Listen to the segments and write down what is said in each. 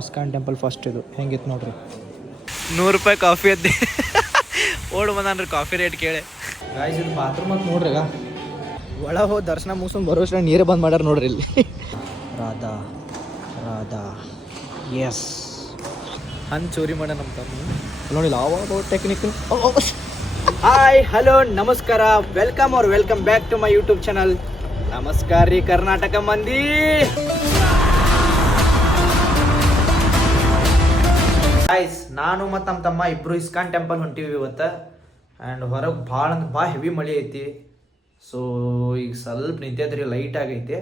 ISKCON temple first ಇದು ಹೆಂಗಿತ್ತು ನೋಡ್ರಿ. ₹100 ಕಾಫಿ ಅದ್ದೆ ಓಡ್ ಬಂದಾನ್ರಿ ಕಾಫಿ ರೇಟ್ ಕೇಳಿ. ಗಾಯ್ಸ್ ಇದು ಬಾತ್ರೂಮ್ ಅಂತ ನೋಡ್ರಿ. ಈಗ ಒಳ ಹೋಗಿ ದರ್ಶನ ಮುಗಿಸ್ಕೊಂಡು ಬರೋಷ್ಟು ನೀರೇ ಬಂದ್ ಮಾಡ್ಯಾರ ನೋಡ್ರಿ ಇಲ್ಲಿ. ರಾಧಾ ರಾಧಾ ಎಸ್ ಹಂಗೆ ಚೋರಿ ಮಾಡ ನಮ್ಮ ತಮ್ಮ ನೋಡಿಲ್ಲ ಅವಾಗ ಟೆಕ್ನಿಕ್. ಹಾಯ್ ಹಲೋ ನಮಸ್ಕಾರ, welcome back to my YouTube channel. ನಮಸ್ಕಾರ ರೀ ಕರ್ನಾಟಕ ಮಂದಿ. ಗಾಯ್ಸ್ ನಾನು ಮತ್ತು ನಮ್ಮ ತಮ್ಮ ಇಬ್ಬರು ಇಸ್ಕಾನ್ ಟೆಂಪಲ್ ಹೊಂಟಿವಿ ಇವತ್ತು. ಆ್ಯಂಡ್ ಹೊರಗೆ ಭಾಳ ಅಂದ್ರೆ ಭಾಳ ಹೆವಿ ಮಳೆ ಐತಿ. ಸೊ ಈಗ ಸ್ವಲ್ಪ ನಿಂತೈತ್ರಿ, ಲೈಟ್ ಆಗೈತಿ.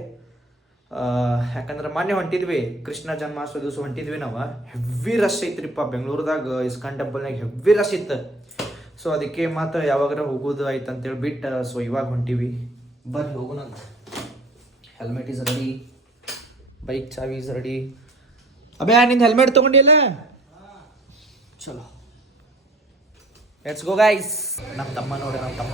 ಯಾಕಂದ್ರೆ ಮೊನ್ನೆ ಹೊಂಟಿದ್ವಿ, ಕೃಷ್ಣ ಜನ್ಮಾಷ್ಟಮಿ ದಿವಸ ಹೊಂಟಿದ್ವಿ ನಾವು. ಹೆವಿ ರಶ್ ಐತ್ರಿಪ್ಪ ಬೆಂಗಳೂರದಾಗ ಇಸ್ಕಾನ್ ಟೆಂಪಲ್ನಾಗ ಹೆವಿ ರಶ್ ಇತ್ತು. ಸೊ ಅದಕ್ಕೆ ಮತ್ತು ಯಾವಾಗಾರ ಹೋಗೋದು ಆಯ್ತು ಅಂತೇಳಿ ಬಿಟ್ಟು ಸೊ ಇವಾಗ ಹೊಂಟಿವಿ. ಬರ್ರಿ ಹೋಗೋಣ. ಹೆಲ್ಮೆಟ್ ಈಸ್ ರೆಡಿ, ಬೈಕ್ ಚಾವಿ ಈಸ್ ರೆಡಿ. ಅಬೇ ನಿಂದು ಹೆಲ್ಮೆಟ್ ತೊಗೊಂಡಿಲ್ಲ? ಚಲೋ ಲೆಟ್ಸ್ ಗೋ ಗೈಸ್. ನಮ್ಮ ತಮ್ಮ ನೋಡಿ, ನಮ್ಮ ತಮ್ಮ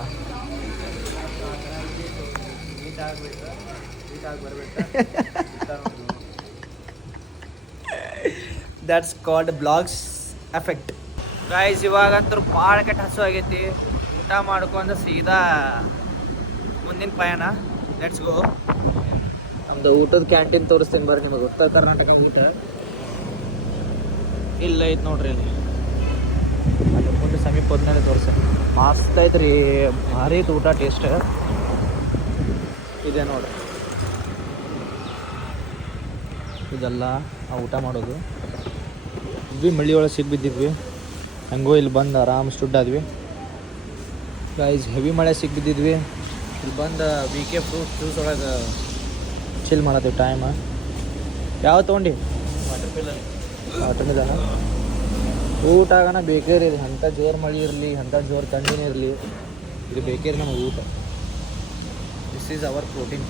that's called blogs effect. Guys ಇವಾಗಂತೂ ಭಾಳ ಕೆಟ್ಟ ಹಸು ಆಗೈತಿ. ಊಟ ಮಾಡ್ಕೊಂಡು ಸೀದಾ ಮುಂದಿನ ಪಯಣ. Let's go. ನಮ್ದು ಊಟದ ಕ್ಯಾಂಟೀನ್ ತೋರಿಸ್ತೀನಿ ಬರ್ರಿ ನಿಮಗೆ. ಉತ್ತರ ಕರ್ನಾಟಕ ಊಟ ಇಲ್ಲ ಐತೆ ನೋಡ್ರಿ ಇಲ್ಲಿ. ಅಲ್ಲಿ ಮುಂದೆ ಸಮೀಪ ಹೋದ್ಮೇಲೆ ತೋರಿಸ. ಮಸ್ತ್ ಐತ್ರಿ, ಭಾರಿ ಐತೆ ಊಟ, ಟೇಸ್ಟ್ ಇದೆ ನೋಡ್ರಿ. ಇದೆಲ್ಲ ಆ ಊಟ ಮಾಡೋದು. ಇದ್ವಿ ಮಳ್ಳಿ ಒಳಗೆ ಸಿಗ್ಬಿದ್ದಿದ್ವಿ. ಹಂಗೋ ಇಲ್ಲಿ ಬಂದು ಆರಾಮ್ ಸ್ಟುಡ್ಡಾದ್ವಿ ಗೈಸ್. ಹೆವಿ ಮಳೆ ಸಿಗ್ಬಿದ್ದಿದ್ವಿ. ಇಲ್ಲಿ ಬಂದು BK ಫ್ರೂಟ್ ಜ್ಯೂಸ್ ಒಳಗೆ ಚಿಲ್ ಮಾಡತ್ತೀವಿ ಟೈಮ್. ಯಾವ ತೊಗೊಂಡು? ವಾಟರ್ ಮಿಲನ. ಊಟ ಆಗೋಣ ಬೇಕೇ ರೀ. ಅಂಥ ಜೋರು ಮಳೆ ಇರಲಿ, ಅಂಥ ಜೋರು ಥಂಡಿನೇ ಇರಲಿ, ಇದು ಬೇಕೇ ರೀ ನಮಗೆ ಊಟ. This is our protein.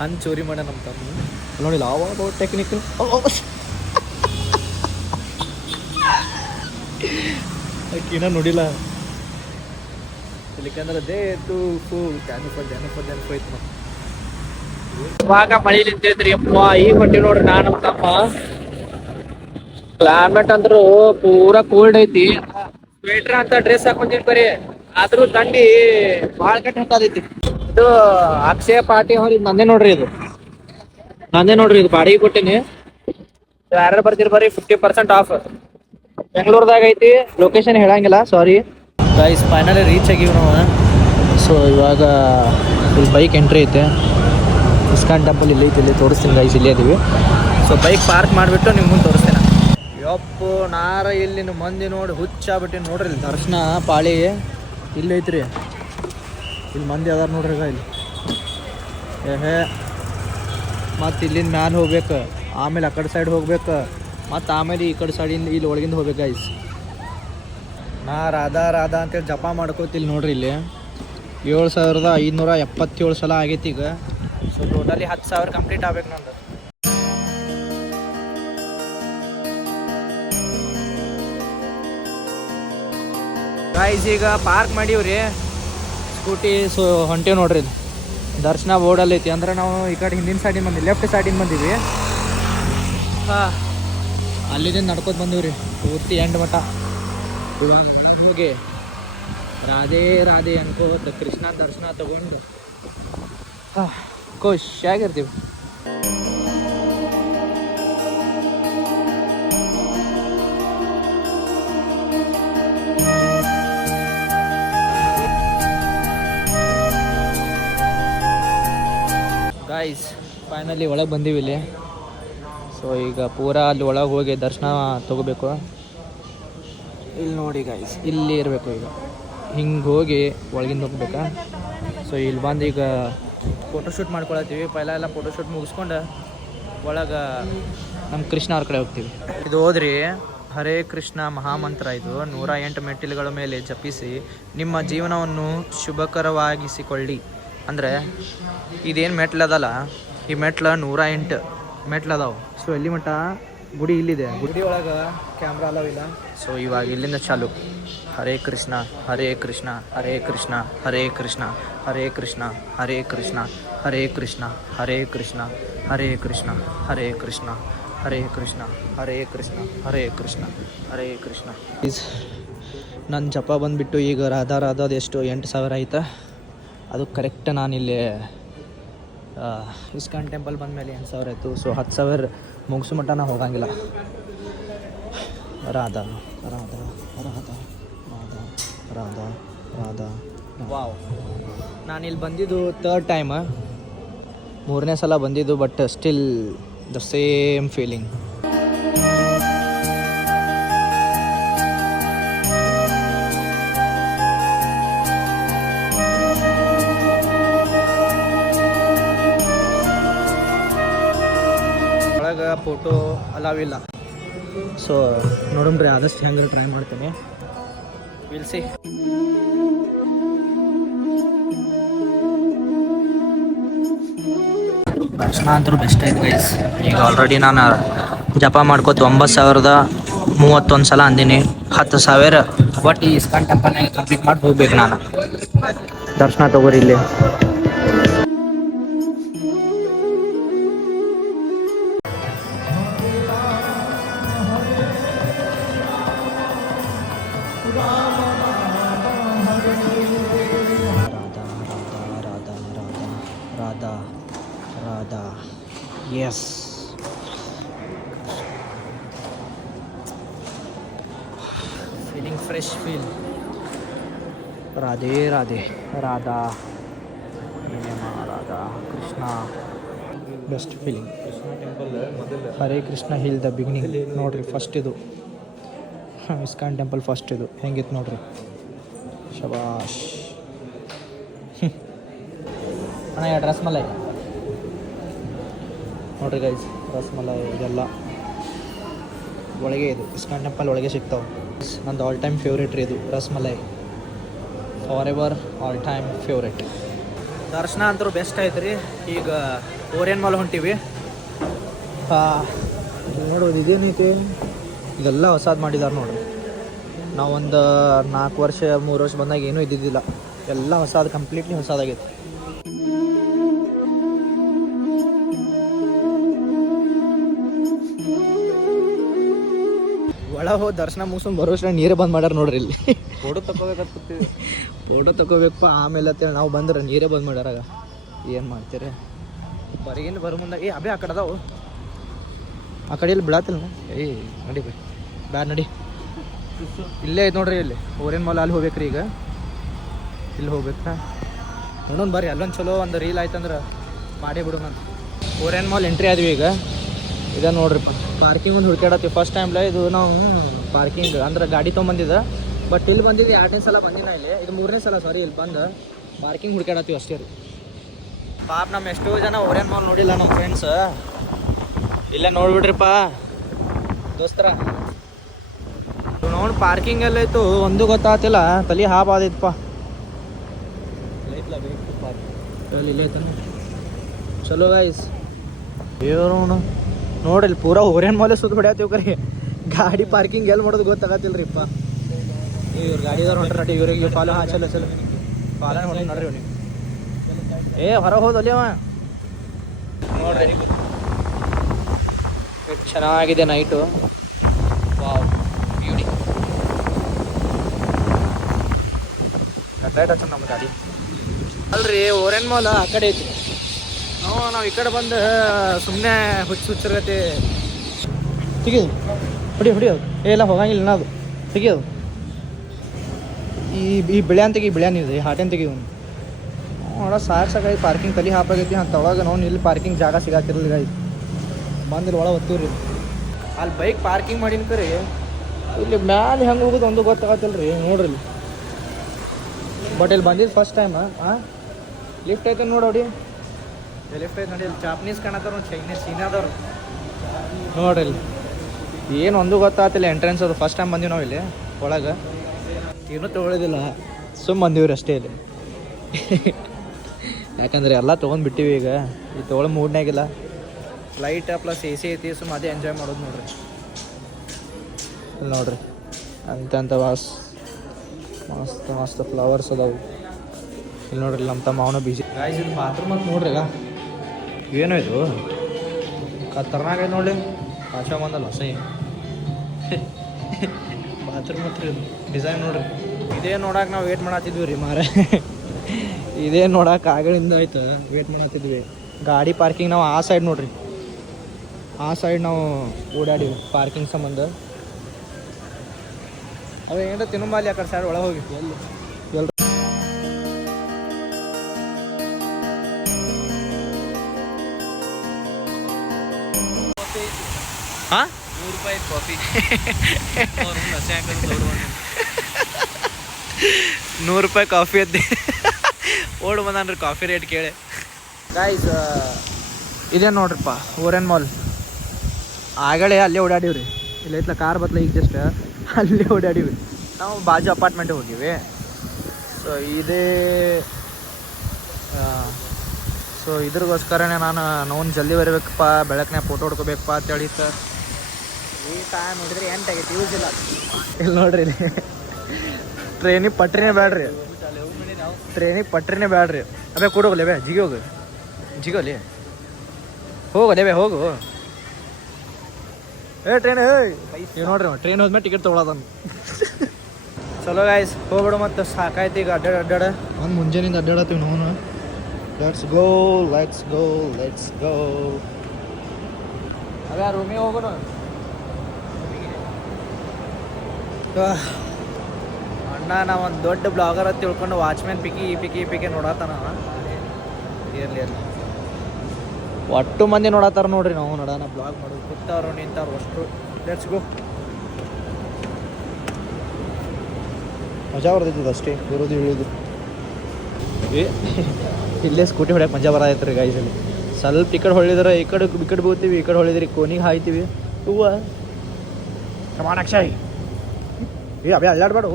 ಹಂಗೆ ಚೋರಿ ಮಾಡ ನಮ್ಮ ತಮ್ಮ ನೋಡಿಲ್ಲ ಅವಾಗ ಟೆಕ್ನಿಕ್. ಆಕಿನ ನೋಡಿಲ್ಲ ಇಲ್ಲಿಕಂದ್ರೆ ದೇ ತೂ ಫೂ ಜನಪದ ಐತಿ. ಇವಾಗ ಮಳೆ ನಿಂತೈತ್ರಿ ಅಪ್ಪ. ಈಗ ಹೊಂಟಿ ನೋಡ್ರಿ ನಾನು ನಮ್ಮ ತಮ್ಮ. ಕ್ಲೈಮೇಟ್ ಅಂದ್ರೂ ಪೂರಾ ಕೋಲ್ಡ್ ಐತಿ. ಸ್ವೆಟರ್ ಅಂತ ಡ್ರೆಸ್ ಹಾಕೊಂತೀನಿ ಬರೀ, ಆದ್ರೂ ಥಂಡಿ ಭಾಳ ಕೆಟ್ಟ ಹತ್ತದೈತಿ. ಇದು ಅಕ್ಷಯ ಪಾರ್ಟಿ ಅವ್ರ ನಂದೇ ನೋಡ್ರಿ. ಇದು ಬಾಡಿಗೆ ಕೊಟ್ಟೀನಿ. ಯಾರು ಬರ್ತೀರಿ ಬರ್ರಿ, 50% ಆಫ್. ಬೆಂಗಳೂರದಾಗ ಐತಿ, ಲೊಕೇಶನ್ ಹೇಳಂಗಿಲ್ಲ, ಸಾರಿ ಗೈಸ್. ಫೈನಲಿ ರೀಚ್ ಆಗಿವಿ ನಾವು. ಸೊ ಇವಾಗ ಇಲ್ಲಿ ಬೈಕ್ ಎಂಟ್ರಿ ಐತೆ. ಇಸ್ಕಾನ್ ಟೆಂಪಲ್ ಇಲ್ಲಿ ಐತಿ, ಇಲ್ಲಿ ತೋರಿಸ್ತೀನಿ ಗೈಸ್. ಇಲ್ಲೇ ಇದೀವಿ. ಸೊ ಬೈಕ್ ಪಾರ್ಕ್ ಮಾಡಿಬಿಟ್ಟು ನಿಮ್ಮ ಮುಂದೆ ತೋರಿಸ್ತೀನಿ. ಯಪ್ಪು ನಾರ ಇಲ್ಲಿನ ಮಂದಿ ನೋಡಿ ಹುಚ್ಚಾಗ್ಬಿಟ್ಟು ನೋಡ್ರಿ. ಇಲ್ಲಿ ದರ್ಶನ ಪಾಳಿ ಇಲ್ಲಿ ಐತ್ರಿ. ಇಲ್ಲಿ ಮಂದಿ ಅದಾರ ನೋಡ್ರಿ ಇಲ್ಲಿ. ಮತ್ತು ಇಲ್ಲಿಂದ ಮ್ಯಾಲೆ ಹೋಗ್ಬೇಕು, ಆಮೇಲೆ ಆ ಕಡೆ ಸೈಡ್ ಹೋಗ್ಬೇಕು, ಮತ್ತು ಆಮೇಲೆ ಈ ಕಡೆ ಸೈಡಿಂದ ಇಲ್ಲಿ ಒಳಗಿಂದ ಹೋಗ್ಬೇಕು ಗೈಸ್. ನಾ ರಾಧಾ ಅಂತೇಳಿ ಜಪ ಮಾಡ್ಕೋತಿಲ್ಲಿ ನೋಡ್ರಿ. ಇಲ್ಲಿ 7,577 ಸಲ ಆಗೈತಿ ಈಗ. ಸೊ ಟೋಟಲಿ 10,000 ಕಂಪ್ಲೀಟ್ ಆಗ್ಬೇಕು ನಂದು. ಗೈಸ್ ಈಗ ಪಾರ್ಕ್ ಮಾಡೀವ್ರಿ ಸ್ಕೂಟಿ. ಸೊ ಹೊಂಟೇವ್ ನೋಡ್ರಿ. ದರ್ಶನ ಬೋರ್ಡಲ್ಲಿ ಐತಿ. ಅಂದ್ರೆ ನಾವು ಈ ಕಡೆ ಹಿಂದಿನ ಸೈಡಿನ ಬಂದಿವಿ, ಲೆಫ್ಟ್ ಸೈಡಿನ ಬಂದೀವಿ. ಅಲ್ಲಿಂದ ನಡ್ಕೋತ ಬಂದೀವ್ರಿ ಪೂರ್ತಿ ಎಂಡ್ ಮಠ. ಇವಾಗ ಹೋಗಿ ರಾಧೆ ಅನ್ಕೋತ ಕೃಷ್ಣ ದರ್ಶನ ತಗೊಂಡು ಖುಷಿಯಾಗಿರ್ತೀವಿ. ಗೈಸ್ ಫೈನಲಿ ಒಳಗೆ ಬಂದೀವಿ ಇಲ್ಲಿ. ಸೊ ಈಗ ಪೂರಾ ಅಲ್ಲಿ ಒಳಗೆ ಹೋಗಿ ದರ್ಶನ ತಗೋಬೇಕು. ಇಲ್ಲಿ ನೋಡಿ ಗೈಸ್, ಇಲ್ಲಿ ಇರಬೇಕು. ಈಗ ಹಿಂಗೆ ಹೋಗಿ ಒಳಗಿಂದ ಹೋಗ್ಬೇಕಾ. ಸೊ ಇಲ್ಲಿ ಬಂದು ಈಗ ಫೋಟೋಶೂಟ್ ಮಾಡ್ಕೊಳತ್ತೀವಿ. ಎಲ್ಲ ಫೋಟೋಶೂಟ್ ಮುಗಿಸ್ಕೊಂಡು ಒಳಗೆ ನಮ್ಮ ಕೃಷ್ಣ ಅವ್ರ ಕಡೆ ಹೋಗ್ತೀವಿ. ಇದು ಹೋದ್ರಿ ಹರೇ ಕೃಷ್ಣ ಮಹಾಮಂತ್ರ. ಇದು 108 ಮೆಟ್ಟಿಲುಗಳ ಮೇಲೆ ಜಪಿಸಿ ನಿಮ್ಮ ಜೀವನವನ್ನು ಶುಭಕರವಾಗಿಸಿಕೊಳ್ಳಿ. ಅಂದರೆ ಇದೇನು ಮೆಟ್ಲದಲ್ಲ, ಈ ಮೆಟ್ಲು 108 ಮೆಟ್ಲದಾವು. ಸೊ ಎಲ್ಲಿ ಮಟ್ಟ ಗುಡಿ ಇಲ್ಲಿದೆ. ಗುಡಿ ಒಳಗೆ ಕ್ಯಾಮ್ರಾ ಅಲ್ಲವಿಲ್ಲ. ಸೊ ಇವಾಗ ಇಲ್ಲಿಂದ ಚಾಲು. ಹರೇ ಕೃಷ್ಣ ಹರೇ ಕೃಷ್ಣ ಹರೇ ಕೃಷ್ಣ ಹರೇ ಕೃಷ್ಣ ಹರೇ ಕೃಷ್ಣ ಹರೇ ಕೃಷ್ಣ ಹರೇ ಕೃಷ್ಣ ಹರೇ ಕೃಷ್ಣ ಹರೇ ಕೃಷ್ಣ ಹರೇ ಕೃಷ್ಣ ಹರೇ ಕೃಷ್ಣ ಹರೇ ಕೃಷ್ಣ ಹರೇ ಕೃಷ್ಣ ಹರೇ ಕೃಷ್ಣ. ನನ್ನ ಜಪ ಬಂದುಬಿಟ್ಟು ಈಗ ರಾಧಾದು ಎಷ್ಟು 8,000 ಆಯ್ತಾ. ಅದು ಕರೆಕ್ಟ್ ನಾನಿಲ್ಲಿ ಇಸ್ಕಾನ್ ಟೆಂಪಲ್ ಬಂದಮೇಲೆ 8,000 ಆಯಿತು. ಸೊ 10,000 ಮುಗಿಸೋ ಮಟ್ಟ ನಾ ಹೋಗಂಗಿಲ್ಲ. ರಾಧಾ ರಾಧಾ ರಾಧಾ ರಾಧಾ ರಾಧಾ ರಾಧಾ. ವಾವ್, ನಾನಿಲ್ಲಿ ಬಂದಿದ್ದು 3rd ಟೈಮ್, 3ನೇ ಸಲ ಬಂದಿದ್ದು. But still the same feeling. ಒಳಗೆ ಫೋಟೋ ಅಲಾವಿಲ್ಲ. ಸೊ ನೋಡಮ್ರಿ, ಆದಷ್ಟು ಹೆಂಗೆ ಟ್ರೈ ಮಾಡ್ತೀನಿ. Will see. ದರ್ಶನ ಅಂತೂ ಬೆಸ್ಟ್ ಐತೆ ಗೈಸ್. ಈಗ ಆಲ್ರೆಡಿ ನಾನು ಜಪ ಮಾಡ್ಕೋತ 9,031 ಸಲ ಅಂದಿನಿ. 10,000 ಒಟ್ಟು ಈ ಇಸ್ಕಾನ್ ಟೆಂಪಲ್ನಾಗ ಕಂಪ್ಲೀಟ್ ಮಾಡಿ ಹೋಗ್ಬೇಕು ನಾನು. ದರ್ಶನ ತಗೋರಿ ಇಲ್ಲಿ. Radha Radha yes. Feeling fresh feel. Radhe Radhe Radha Radha Krishna. Best feeling. Hare Krishna hill the beginning. ನೋಡ್ರಿ ಫಸ್ಟ್ ಇದು ಇಸ್ಕಾನ್ ಟೆಂಪಲ್ ಫಸ್ಟ್ ಇದು ಹೆಂಗಿತ್ತು ನೋಡ್ರಿ. ಶಬಾಷ್. ಅಣ್ಣ ಎರಡು ರಸ್ಮಲೈ ನೋಡ್ರಿ ಗೈಸ್. ರಸ್ಮಲೈ ಇದೆಲ್ಲ ಒಳಗೆ ಇದು ಇಸ್ಕಾನ್ ಟೆಂಪಲ್ ಒಳಗೆ ಸಿಗ್ತಾವೆ. ನಂದು ಆಲ್ ಟೈಮ್ ಫೇವ್ರೇಟ್ ರೀ ಇದು rasmalai. For ever all time favourite. ದರ್ಶನ ಅಂತೂ ಬೆಸ್ಟ್ ಆಯ್ತು ರೀ. ಈಗ ಓರಿಯನ್ ಮಾಲ್ ಹೊಂಟೀವಿ. ನೋಡೋದು ಇದೇನೈತಿ, ಇದೆಲ್ಲ ಹೊಸದು ಮಾಡಿದಾರೆ ನೋಡ್ರಿ. ನಾವೊಂದು 4 ವರ್ಷ 3 ವರ್ಷ ಬಂದಾಗ ಏನೂ ಇದ್ದಿದ್ದಿಲ್ಲ. ಎಲ್ಲ ಹೊಸದು, ಕಂಪ್ಲೀಟ್ಲಿ ಹೊಸದಾಗೈತಿ. ಒಳಗೆ ಹೋಗಿ ದರ್ಶನ ಮುಗಿಸ್ಕೊಂಡು ಬರೋಷ್ಟು ನೀರೇ ಬಂದ್ ಮಾಡ್ಯಾರ ನೋಡ್ರಿ ಇಲ್ಲಿ. ಫೋಟೋ ತಗೋಬೇಕಂತೀವಿ. ಫೋಟೋ ತಗೋಬೇಕಪ್ಪ ಆಮೇಲೆ ಅಂತೇಳಿ ನಾವು ಬಂದ್ರೆ ನೀರೇ ಬಂದ್ ಮಾಡ್ಯಾರಾಗ. ಏನು ಮಾಡ್ತೀರಿ ಹೊರಗಿಂದ ಬರೋ ಮುಂದೆ. ಅಬೇ ಆ ಕಡೆ ಅದಾವು, ಆ ಕಡೆ ಇಲ್ಲಿ ಬಿಡತ್ತಿಲ್ಲ. ನಡಿ ಬೈ ಬ್ಯಾಡ ನಡಿ. ಇಲ್ಲೇ ಐತೆ ನೋಡ್ರಿ, ಇಲ್ಲಿ ಓರಿಯನ್ ಮಾಲ್. ಅಲ್ಲಿ ಹೋಗ್ಬೇಕ್ರಿ ಈಗ. ಇಲ್ಲಿ ಹೋಗ್ಬೇಕಾ ನೋಡೋಣ ಬರ್ರಿ. ಅಲ್ಲೊಂದು ಚಲೋ ಒಂದು ರೀಲ್ ಆಯ್ತಂದ್ರೆ ಮಾಡೇ ಬಿಡೋಣ. ಓರಿಯನ್ ಮಾಲ್ ಎಂಟ್ರಿ ಆದ್ವಿ ಈಗ. ಇದೆ ನೋಡ್ರಿ ಪಾರ್ಕಿಂಗ್ ಒಂದು ಹುಡ್ಕಾಡತ್ತೀವಿ. ಫಸ್ಟ್ ಟೈಮ್ಲ ಇದು ನಾವು ಪಾರ್ಕಿಂಗ್ ಅಂದ್ರೆ ಗಾಡಿ ತೊಗೊಂಬಂದಿದ್ದೆ. ಬಟ್ ಇಲ್ಲಿ ಬಂದಿದ್ದು 2ನೇ ಸಲ ಬಂದಿನ ಇಲ್ಲಿ. ಇದು 3ನೇ ಸಲ ಸಾರಿ ಇಲ್ಲಿ ಬಂದು ಪಾರ್ಕಿಂಗ್ ಹುಡ್ಕಾಡತ್ತೀವಿ ಅಷ್ಟೇ ರೀ. ಪಾಪ ನಮ್ಮ ಎಷ್ಟೋ ಜನ ಓರಿಯನ್ ಮಾಲ್ ನೋಡಿಲ್ಲ ನಮ್ಮ ಫ್ರೆಂಡ್ಸ್. ಇಲ್ಲೇ ನೋಡ್ಬಿಡ್ರಿಪ್ಪ ದೋಸ್ತರ. ನೋಡಿ ಪಾರ್ಕಿಂಗ್ ಎಲ್ಲ ಇತ್ತು, ಒಂದು ಗೊತ್ತಾಗ್ತಿಲ್ಲ. ತಲೆ ಹಾಪ್ ಆದೈತಪ್ಪ. ಇಲ್ಲೇ ಐತ ಚಲೋ ಗೈಸ್. ಏನು ನೋಡ್ರಿ ಪೂರಾ ಓರಿಯನ್ ಮಾಲೇ ಸುತ್ತ ಹೊಡ್ಯಾತೀವಿ ಕರೆ. ಗಾಡಿ ಪಾರ್ಕಿಂಗ್ ಎಲ್ಲಿ ಮಾಡೋದು ಗೊತ್ತಾಗತ್ತಿಲ್ರಿಪ್ಪ. ಇವ್ರು ಗಾಡಿದವ್ರು ಹೊಂಟ್ರಿ ಇವ್ರಿಗೆ ಫಾಲೋ. ಚಲೋ ಚಲೋ ಫಾಲೋ ಹೊಂಟ್ರಿ ನೋಡ್ರಿ ನೀವು. ಹೊರ ಹೋದಲ್ಲಿ ಅವ ನೋಡ್ರಿ. ಎಷ್ಟು ಚೆನ್ನಾಗಿದೆ ನೈಟು. Wow beauty. ಅಡ್ಡಾಯ್ತು ನಮ್ಮ ಗಾಡಿ ಅಲ್ರಿ. ಓರಿಯನ್ ಮಾಲ್ ಆ ಕಡೆ ಐತಿ. ನಾವು ಈ ಕಡೆ ಬಂದು ಸುಮ್ಮನೆ ಹುಚ್ಚಿರ್ಗತಿ ತೆಗಿಯೋದು. ಹೊಡಿಯೋದು ಎಲ್ಲ ಹೋಗಂಗಿಲ್ಲ ಅದು. ತೆಗಿಯೋದು ಈ ಬೆಳೆ ಅಂತೆಗೆ. ಈ ಬೆಳೆ ನೀವು ಹಾಟೇನು ತೆಗಿಯೋನು ನೋಡ. ಸಾಕಾಗಿ ಪಾರ್ಕಿಂಗ್ ತಲೆ ಹಾಪಾಗೈತಿ ಅಂತ. ಒಳಗೆ ನಾವು ಇಲ್ಲಿ ಪಾರ್ಕಿಂಗ್ ಜಾಗ ಸಿಗಾತಿರಲಿಲ್ಲ ಗಾಡಿ. ಬಂದಿಲ್ಲ ಒಳಗೆ ಒತ್ತೀವ್ರಿ. ಅಲ್ಲಿ ಬೈಕ್ ಪಾರ್ಕಿಂಗ್ ಮಾಡಿನ ಕರೆ ಇಲ್ಲಿ ಮ್ಯಾಲೆ ಹೆಂಗೆ ಹೋಗೋದು ಒಂದು ಗೊತ್ತಾಗತ್ತಿಲ್ಲ ರೀ. ನೋಡ್ರಿ ಇಲ್ಲಿ. ಬಟ್ ಇಲ್ಲಿ ಬಂದಿದ್ದು ಫಸ್ಟ್ ಟೈಮ್. ಲಿಫ್ಟ್ ಐತೆ ನೋಡಿ. ಲಿಫ್ಟ್ ಐತೆ ನೋಡಿ. ಇಲ್ಲಿ ಜಾಪನೀಸ್ ಕಾಣತ್ತಾರ ನೋಡಿ, ಚೈನೀಸ್ ಚೀನಾದವ್ರು ನೋಡ್ರಿ ಇಲ್ಲಿ. ಏನು ಒಂದು ಗೊತ್ತಾಗ್ತಿಲ್ಲ ಎಂಟ್ರೆನ್ಸ್ ಅದು. ಫಸ್ಟ್ ಟೈಮ್ ಬಂದೀವಿ ನಾವು ಇಲ್ಲಿ ಒಳಗೆ. ಏನೂ ತೊಗೊಳೋದಿಲ್ಲ, ಸುಮ್ಮ ಬಂದೀವ್ರಿ ಅಷ್ಟೇ ಇಲ್ಲಿ. ಯಾಕಂದ್ರೆ ಎಲ್ಲ ತೊಗೊಂಡ್ಬಿಟ್ಟಿವಿ ಈಗ. ಈ ತೊಗೊಳ್ಳೋ ಮೂಡ್ನಾಗಿಲ್ಲ. ಫ್ಲೈಟ್ ಪ್ಲಸ್ AC ಐತಿ, ಸುಮ್ಮ ಅದೇ ಎಂಜಾಯ್ ಮಾಡೋದು ನೋಡ್ರಿ. ಇಲ್ಲಿ ನೋಡ್ರಿ ಅಂತ ಮಸ್ತ್ ಮಸ್ತ್ ಫ್ಲವರ್ಸ್ ಅದಾವು. ಇಲ್ಲಿ ನೋಡ್ರಿ ನಮ್ಮ ತಮ್ಮ ಅವನು ಬಿಜಿ ಗಾಯ್ಸ್. ಇದು ಬಾತ್ರೂಮ್ ಅಂತ ನೋಡ್ರಿ. ಈಗ ಏನೋ ಇದು ಖತರ್ನಾಗ ಐತೆ ನೋಡಿ. ಪಾಚ ಬಂದಲ್ಲ ಸೈ ಬಾತ್ರೂಮ್ ಹತ್ರ ಡಿಸೈನ್ ನೋಡ್ರಿ. ಇದೇ ನೋಡಕ್ಕೆ ನಾವು ವೇಟ್ ಮಾಡತ್ತಿದ್ವಿ ರೀ ಮಾರ. ಇದೇ ನೋಡಕ್ಕೆ ಆಗಲಿಂದ ಆಯ್ತು ವೇಟ್ ಮಾಡತ್ತಿದ್ವಿ. ಗಾಡಿ ಪಾರ್ಕಿಂಗ್ ನಾವು ಆ ಸೈಡ್ ನೋಡ್ರಿ, ಆ ಸೈಡ್ ನಾವು ಓಡಾಡಿವಿ ಪಾರ್ಕಿಂಗ್ ಸಂಬಂಧ. ಅವ ಏನಾರ ತಿನ್ನಂಬಲ್ಲಿ ಆ ಕಡೆ ಸೈಡ್ ಒಳಗೆ ಹೋಗಿ ಎಲ್ಲಿ ಹಾಂ ₹100 ಕಾಫಿ. ₹100 ಕಾಫಿ ಅದ್ದೆ ಓಡ್ ಬಂದಾನ್ರಿ ಕಾಫಿ ರೇಟ್ ಕೇಳಿ. ಗೈಸ್ ಇದೇ ನೋಡ್ರಿಪ್ಪ ಓರೆನ್ ಮಾಲ್. ಆಗಲೇ ಅಲ್ಲೇ ಓಡಾಡಿವ್ರಿ. ಇಲ್ಲ ಐತ್ಲ ಕಾರ್ ಬತ್ಲ ಈಗ ಜಸ್ಟ್ ಅಲ್ಲೇ ಓಡಾಡಿವಿ. ನಾವು ಬಾಜು ಅಪಾರ್ಟ್ಮೆಂಟಿಗೆ ಹೋಗಿವಿ. ಸೊ ಇದ್ರಿಗೋಸ್ಕರನೇ ನಾನು ಜಲ್ದಿ ಬರಬೇಕಪ್ಪ, ಬೆಳಕನ್ನೇ ಫೋಟೋ ಹೊಡ್ಕೋಬೇಕಪ್ಪ ಅಂತ ಹೇಳಿ ಸರ್. ಈ ಟೈಮ್ ನೋಡಿದ್ರೆ ಎಂಟಾಗೈತಿ, ಯೂಸ್ ಇಲ್ಲ. ಇಲ್ಲಿ ನೋಡ್ರಿ, ಇಲ್ಲಿ ಟ್ರೈನಿಗೆ ಪಟ್ರಿನೇ ಬೇಡ್ರಿ, ಟ್ರೈನಿಗೆ ಪಟ್ರಿನೇ ಬೇಡ್ರಿ. ಅಬೇ ಕೊಡೋಗಲಿ ಬೇ ಜಿಗೋಲಿ ಹೋಗಲೇ ಬೇ ಹೋಗು. ಟ್ರೈನ್ ನೀವು ನೋಡ್ರಿ, ಟ್ರೈನ್ ಹೋದ್ಮೇಲೆ ಟಿಕೆಟ್ ತೊಗೊಳೋದನ್ನು. ಚಲೋ ಗಾಯ್ಸ್ ಹೋಗ್ಬಿಡು. ಮತ್ತು ಸಾಕಾಯ್ತು ಈಗ ಅಡ್ಡಾಡ ಒಂದು ಮುಂಜಾನಿಂದ ಅಡ್ಡಾಡತ್ತೀವಿ ನಾವು. Let's go. ಅದೇ ರೂಮಿಗೆ ಹೋಗೋಣ. ಅಣ್ಣ ನಾವು ಒಂದು ದೊಡ್ಡ ಬ್ಲಾಗರ್ ಅಂತ ತಿಳ್ಕೊಂಡು ವಾಚ್ಮ್ಯಾನ್ ಪಿಕಿ ನೋಡತ್ತಾನ. ಇರಲಿ ಒಟ್ಟು ಮಂದಿ ನೋಡತ್ತಾರ ನೋಡ್ರಿ. ನಾವು ನೋಡೋಣ ಬ್ಲಾಗ್ ಮಾಡೋದು, ಕೂತವ್ರು ನಿಂತವ್ರು ಅಷ್ಟು. Let's go. ಮಜಾ ಬರ್ತೈತಿ ಅಷ್ಟೇ, ಇರೋದು ಇಳಿಯೋದು. ಇಲ್ಲೇ ಸ್ಕೂಟಿ ಹೊಡ್ಯಕ್ಕೆ ಮಜಾ ಬರತೈತೆ ರೀ ಗೈಸಲ್ಲಿ. ಸ್ವಲ್ಪ ಈ ಕಡೆ ಹೊಳಿದ್ರೆ ಈ ಕಡೆ ಬೀಳ್ತೀವಿ, ಈ ಕಡೆ ಹೊಳಿದ್ರೆ ಕೋನಿಗೆ ಹಾಯ್ತೀವಿ. ಹೂವು ಸಮಾನ ಅಕ್ಷಯ್ ಅಭ್ಯಾ ಅಲ್ಲಾಡ್ಬೇಡ.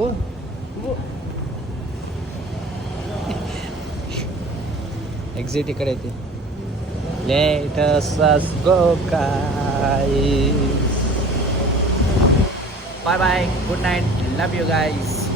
ಎಕ್ಸಿಟ್ ಈ ಕಡೆ ಐತಿ. ಲೇಟಸ್ ಗೋ guys. Bye bye. Good night. Love you guys.